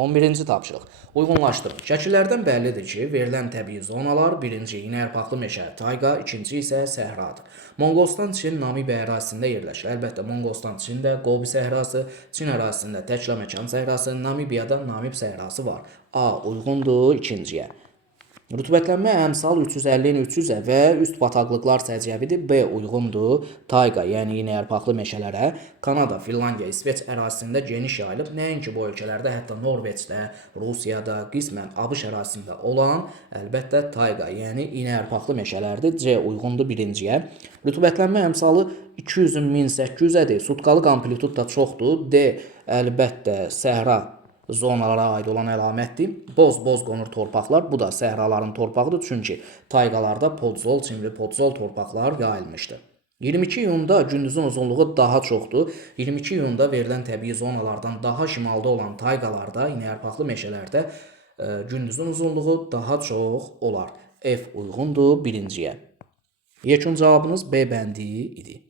11-ci tapşırıq. Uyğunlaşdırın. Şəkillərdən bəllidir ki, verilən təbii zonalar birinci İnəyarpaqlı meşə, tayqa, ikinci isə səhradır. Monqolstan Çin Namibiya ərazisində yerləşir. Əlbəttə, Monqolstan Çində Qobi səhrası, Çin ərazisində Təkləməkan səhrası, Namibiyada Namib səhrası var. A uyğundur ikinciyə. Rütbətlənmə əmsal 350-nin 300-ə və üst bataqlıqlar səciyyəvidir. B uyğundur. Tayqa, yəni iynəyarpaqlı meşələrə. Kanada, Finlandiya, İsveç ərazisində geniş yayılıb. Nəinki bu ölkələrdə, hətta Norveçdə, Rusiyada, qismən ABŞ ərazisində olan, əlbəttə tayqa, yəni iynəyarpaqlı meşələrdir. C uyğundur birinciyə. Rütbətlənmə əmsalı 200-ün 1800-ədir. Sutkalıq amplitud da çoxdur. D əlbəttə səhra zonalara aid olan əlamətdir. Boz qonur torpaqlar, bu da səhraların torpağıdır. Çünki tayqalarda podzol, çimli podzol torpaqlar yayılmışdır. 22 iyunda gündüzün uzunluğu daha çoxdur. 22 iyunda verilən təbii zonalardan daha şimalda olan tayqalarda, iynəyarpaqlı meşələrdə gündüzün uzunluğu daha çox olar. F uyğundur birinciyə. Yekun cavabınız B bəndi idi.